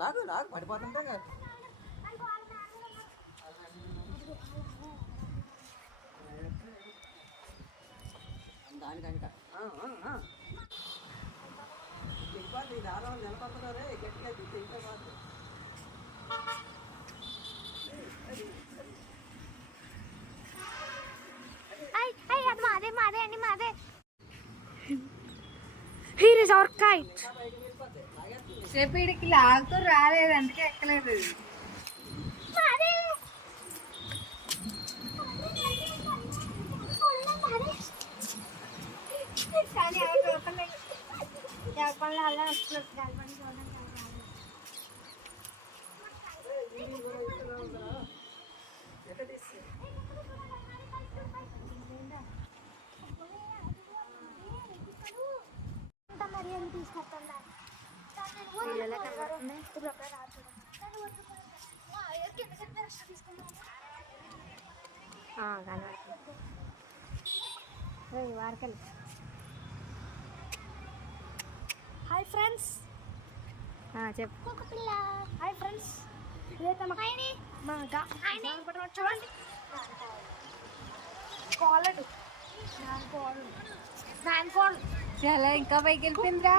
లాగు లాగు పడిపోతుంటే కాదు. దానికంట. దిగ్బాటు ఈ నిలబడుతున్నారే గట్టిగా తింటే అది మాదే మాదే అండి మాదే. హీర్ ఇస్ అవర్ కైట్ చెప్పిడికి ఇడికి లాగుతూ రాలేదు అందుకే ఎక్కలేదు. వారకలు హాయ్ ఫ్రెండ్స్ చెప్పు. పిల్ల. హాయ్ ఫ్రెండ్స్ ఇదైతే మా మా గా పట్టుకొని చూడండి. కాలడు చాలా ఇంకా పైకి వెళ్ళిపోయిందిరా?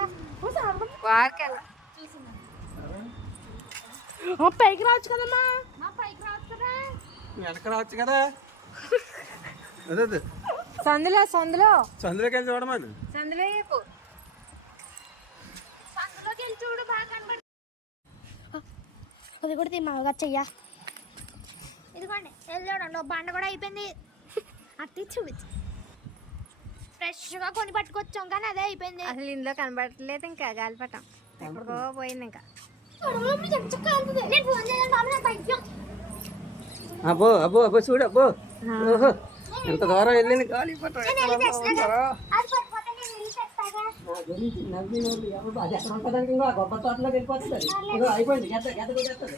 వారికెళ్ళ పైకి రావచ్చు కదమ్మా. వెనక రావచ్చు కదా. అదే సందులో సందులో. చంద్రకి వెళ్ళి చూడమని సందులో చెప్పు సందులోకి వెళ్ళి చూడు బాగా కనబడి అది కూడా తిమ్మగా చెయ్య. ఇదిగోండి వెళ్ళి చూడండి బండ కూడా అయిపోయింది. అట్టి చూపించు. ఫ్రెష్గా కొని పట్టుకొచ్చాం కానీ అదే అయిపోయింది. అసలు ఇందులో కనబడట్లేదు ఇంకా గాలిపటం. ఎక్కడికో పోయింది ఇంకా. అబ్బో అబ్బో అబ్బో చూడు అబ్బో. ఎంత దూరం వెళ్ళింది గాలి గొప్ప తోటలోకి వెళ్ళిపోతుంది అయిపోయింది. కొట్టేస్తుంది.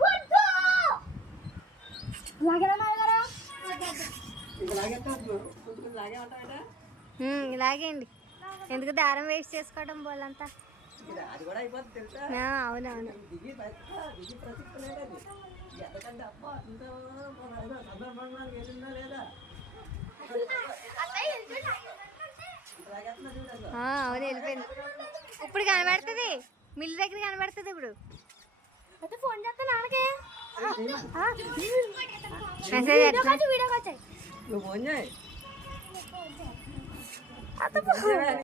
కొట్టేస్తుంది. ఇలాగేండి ఎందుకు దారం వేస్ట్ చేసుకోవడం బోళ్ళంతా ఇది అది కూడా అయిపోతుంది తెలుసా? ఆ, అవునవును. అవును వెళ్ళిపోయింది. ఇప్పుడు కనబడుతుంది. మిల్లు దగ్గర కనబడుతుంది ఇప్పుడు. అయితే ఫోన్ చేస్తా నాన్నకి. మెసేజ్ ఎట్లా వీడియో వచ్చాయి నువ్వు ఫోన్ చేయి